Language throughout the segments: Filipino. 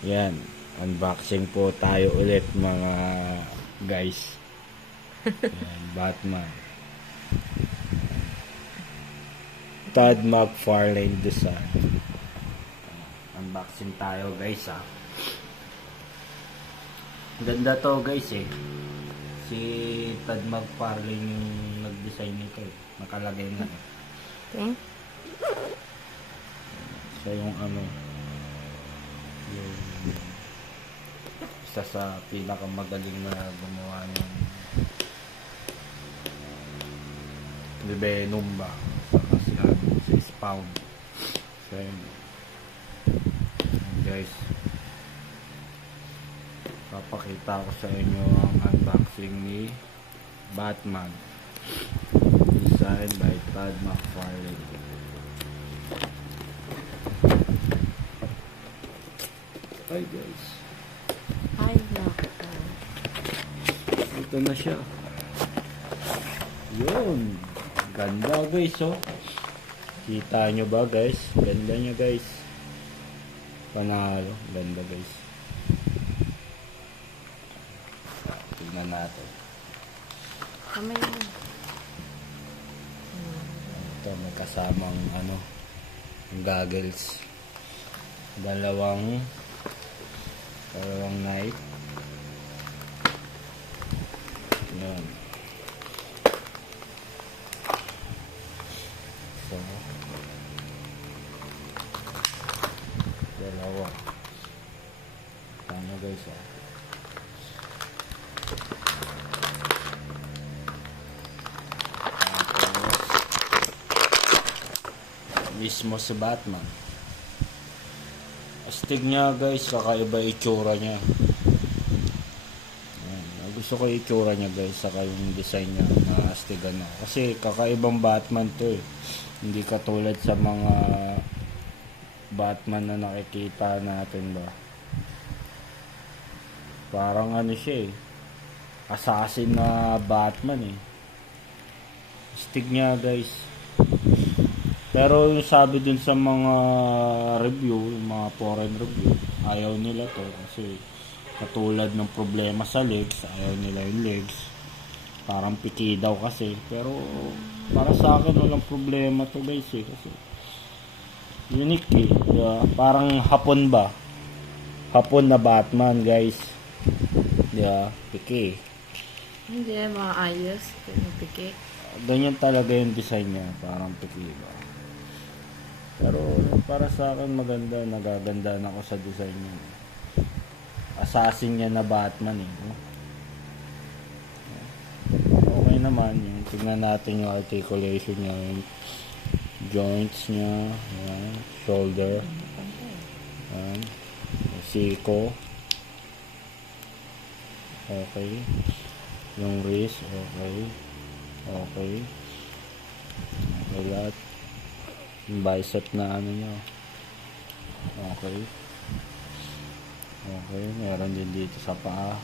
Yan, unboxing po tayo ulit mga guys. Yan, Batman. Todd McFarlane Design. Unboxing tayo guys ha. Ganda to guys eh. Si Todd McFarlane yung nag-design nito eh. Nakalagay na eh. Okay. Siya yung ano, yung isa sa pinakamagaling na gumawa ng Venom ba? Saka si Spawn. So yun. Guys, papakita ko sa inyo ang unboxing ni Batman, designed by Todd McFarlane. Hi guys, Ay, nako. ito na siya. Yun, ganda guys oh. Kita nyo ba guys? Ganda nyo guys. Panalo, ganda guys. Tignan natin. Kamay mo. Ito may kasamang ano, goggles. Dalawang knife. Yan. So, dalawa. Ano guys ah. Tapos, mismo si Batman. Astig niya guys, kakaiba itsura niya. Ayan, gusto ko itsura niya guys, saka yung design niya na astigan na. Kasi kakaibang Batman to eh. Hindi katulad sa mga Batman na nakikita natin ba. Parang ano siya eh, assassin na Batman eh. Astig niya guys. Pero yung sabi dun sa mga review, yung mga foreign review, ayaw nila to kasi katulad ng problema sa legs, ayaw nila yung legs. Parang piki daw kasi. Pero para sa akin walang problema to guys eh, kasi unique eh. Diba? Parang hapon ba? Hapon na Batman guys. Diba? Piki. Hindi, maayos. Pinapikik. Ganyan talaga yung design niya, parang piki ba? Pero para sa akin maganda, nagagandaan ako sa design niya. Assassin niya na Batman eh. No? Okay naman, yung tingnan natin yung articulation niya, yung joints niya, yan, shoulder, yan, siko, okay, yung wrist, okay, okay, okay lahat. Yung bicep na ano nyo. Okay. Okay. Meron din dito sa paa.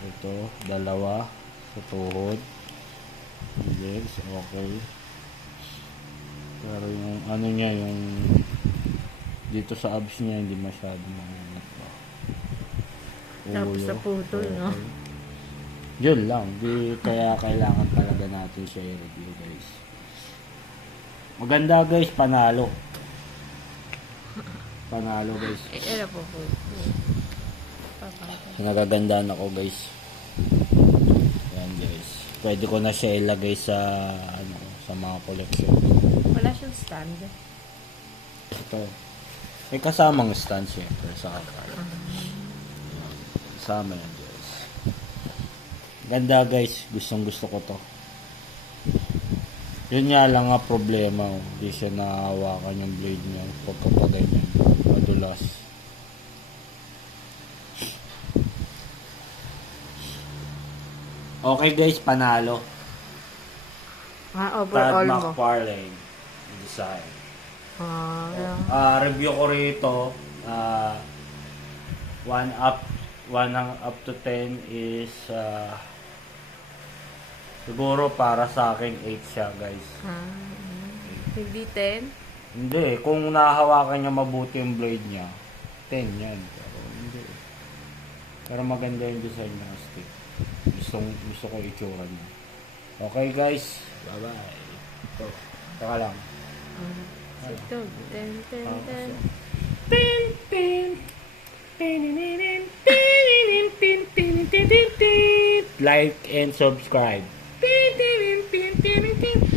Ito. Dalawa. Sa tuhod. Yung legs. Okay. Pero yung ano niya, yung dito sa abs niya, hindi masyado mahanap ba. Tapos sa putol, Okay. no? Yun lang. Di kaya kailangan talaga natin siya i-review guys. Maganda guys, panalo. Panalo guys. Ano po po? Papakita. Nagagandaan ako guys. Yan guys. Pwede ko na siya ilagay sa ano, sa mga collection. Wala siyang stand. Ito. May kasamang stand syempre sa kakal. Kasama yan guys. Ganda guys. Gustong gusto ko to. Yun nga lang nga problema, hindi siya nahawakan yung blade niya pagkapaganyan, madulas. Okay guys, panalo. Todd Overall mo. McFarlane design. Yeah. Review ko rito, 1 up to 10 is siguro para sa akin 8 siya guys. Hindi 10? Hindi, kung nahahawakan niya mabuti yung blade niya, 10 yan. Pero hindi. Pero maganda yung design ng stick. Gusto ko itsura niya. Okay guys. Bye-bye. Ito. Saka lang. Ito. Ten, ten, ten. Tin, tin. Tin, tin, tin, tin, tin, tin, tin. Like and subscribe. Tin, tin, tin, tin, tin, tin.